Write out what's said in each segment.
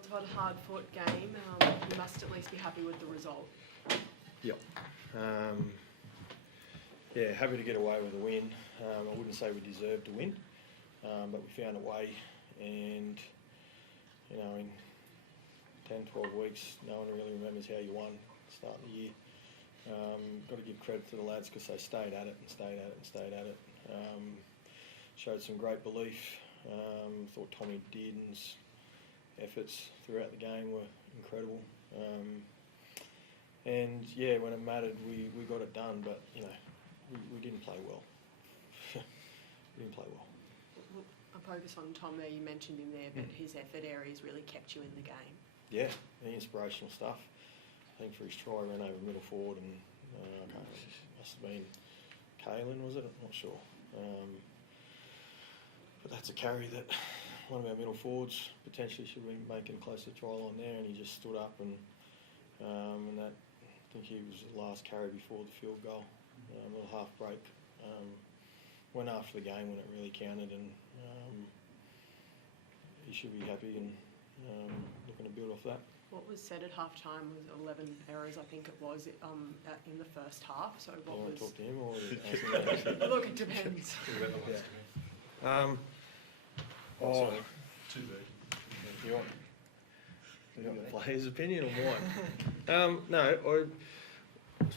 Well, Todd, hard-fought game. You must at least be happy with the result. Yep. Yeah, happy to get away with a win. I wouldn't say we deserved to win, but we found a way. And, you know, in 10, 12 weeks, no one really remembers how you won at the start of the year. Got to give credit to the lads because they stayed at it and stayed at it and stayed at it. Showed some great belief. Thought Tommy Dearden's efforts throughout the game were incredible. And yeah, when it mattered, we got it done, but you know, we didn't play well. We didn't play well. I'll focus on Tom there. You mentioned him there, but his effort areas really kept you in the game. Yeah, the inspirational stuff. I think for his try, ran over middle forward and must have been Kalen, was it? I'm not sure. But that's a carry that one of our middle forwards potentially should be making close to the try line there, and he just stood up and that, I think he was the last carry before the field goal, a little half break. Went after the game when it really counted, and he should be happy and looking to build off that. What was said at half-time was 11 errors, I think it was, in the first half. So what you want was... to talk to him or... Look, it depends. Oh, Too big. you want the player's opinion or mine? No, I was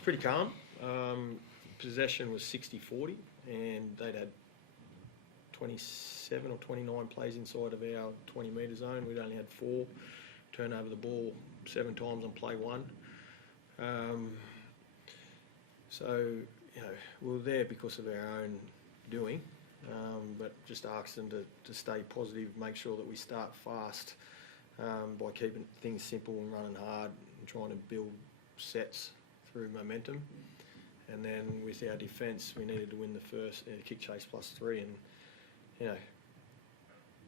pretty calm. Possession was 60-40 and they'd had 27 or 29 plays inside of our 20-metre zone. We'd only had 4. Turn over the ball 7 times on play 1. So, you know, we were there because of our own doing, but just ask them to stay positive, make sure that we start fast by keeping things simple and running hard and trying to build sets through momentum. And then with our defence, we needed to win the first kick chase +3 and, you know,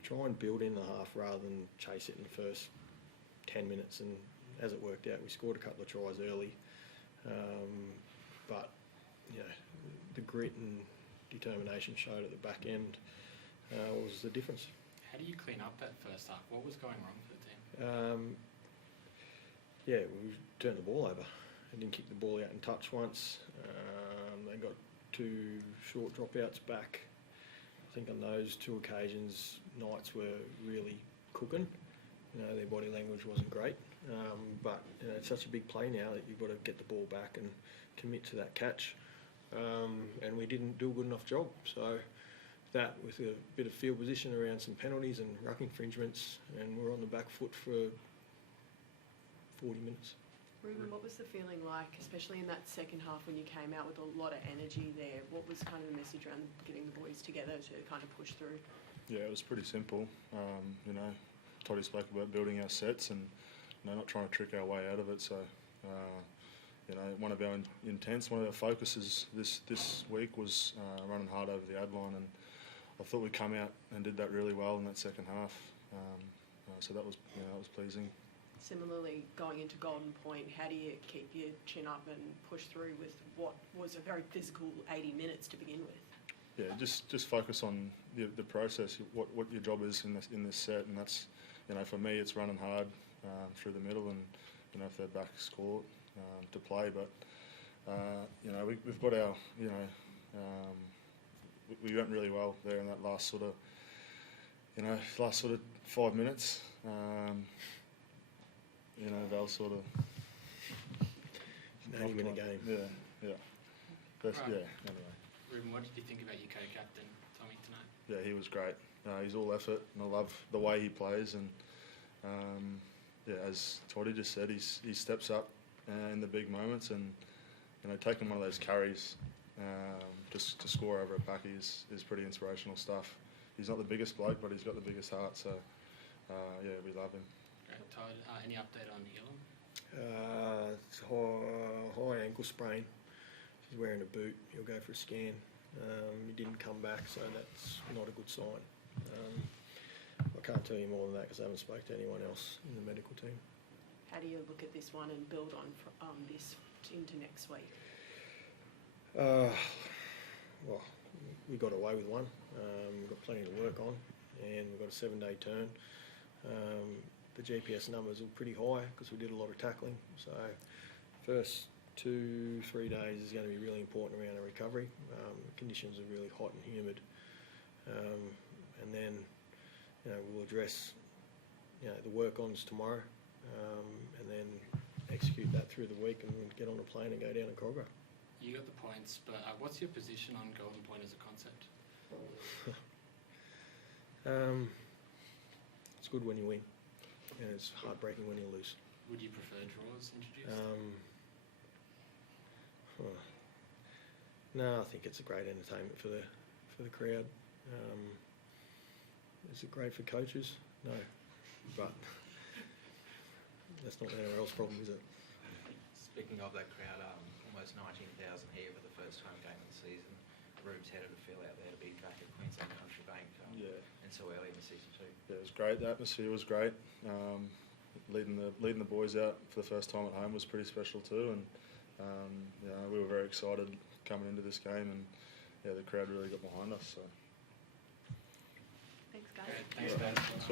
try and build in the half rather than chase it in the first 10 minutes, and as it worked out, we scored a couple of tries early. But, you know, the grit and determination showed at the back end was the difference. How do you clean up that first half? What was going wrong for the team? Yeah, we turned the ball over. They didn't kick the ball out in touch once. They got 2 short dropouts back. I think on those 2 occasions, Knights were really cooking. You know, their body language wasn't great, but you know, it's such a big play now that you've got to get the ball back and commit to that catch. And we didn't do a good enough job. So that, with a bit of field position around some penalties and ruck infringements, and we're on the back foot for 40 minutes. Ruben, what was the feeling like, especially in that second half when you came out with a lot of energy there? What was kind of the message around getting the boys together to kind of push through? Yeah, it was pretty simple. You know, Toddy spoke about building our sets and, you know, not trying to trick our way out of it. So, you know, one of our focuses this week was running hard over the ad line, and I thought we come out and did that really well in that second half. So that was, you know, that was pleasing. Similarly, going into Golden Point, how do you keep your chin up and push through with what was a very physical 80 minutes to begin with? Yeah, just focus on the process, what your job is in this set, and that's, you know, for me it's running hard through the middle, and you know, if they're back, score to play. But you know, we've got our, you know, we went really well there in that last sort of 5 minutes. You know, they'll sort of 90-minute game. Yeah. That's, Right. yeah. Anyway. Ruben, what did you think about your co-captain, Tommy, tonight? Yeah, he was great. He's all effort, and I love the way he plays. And yeah, as Toddy just said, he steps up in the big moments, and you know, taking one of those carries just to score over a packy is pretty inspirational stuff. He's not the biggest bloke, but he's got the biggest heart. So yeah, we love him. Great. Todd, any update on Elam? It's high ankle sprain. He's wearing a boot. He'll go for a scan. He didn't come back, so that's not a good sign. I can't tell you more than that because I haven't spoken to anyone else in the medical team. How do you look at this one and build on this into next week? Well, we got away with one. We've got plenty to work on, and we've got a 7-day turn. the GPS numbers were pretty high because we did a lot of tackling. So first 2-3 days is going to be really important around the recovery. Conditions are really hot and humid, and then we'll address the work-ons tomorrow, and then execute that through the week and get on a plane and go down to Cobra. You got the points, but what's your position on Golden Point as a concept? It's good when you win, and it's heartbreaking when you lose. Would you prefer draws introduced? No, I think it's a great entertainment for the crowd. Is it great for coaches? No, but that's not the NRL's problem, is it? Speaking of that crowd, almost 19,000 here for the first home game of the season. Room's headed to fill out there to be back at Queensland Country Bank, and so early in the season too. Yeah, it was great. The atmosphere was great. Leading the boys out for the first time at home was pretty special too, and we were very excited coming into this game, and the crowd really got behind us. So. Thanks, guys. Great. Thanks, guys.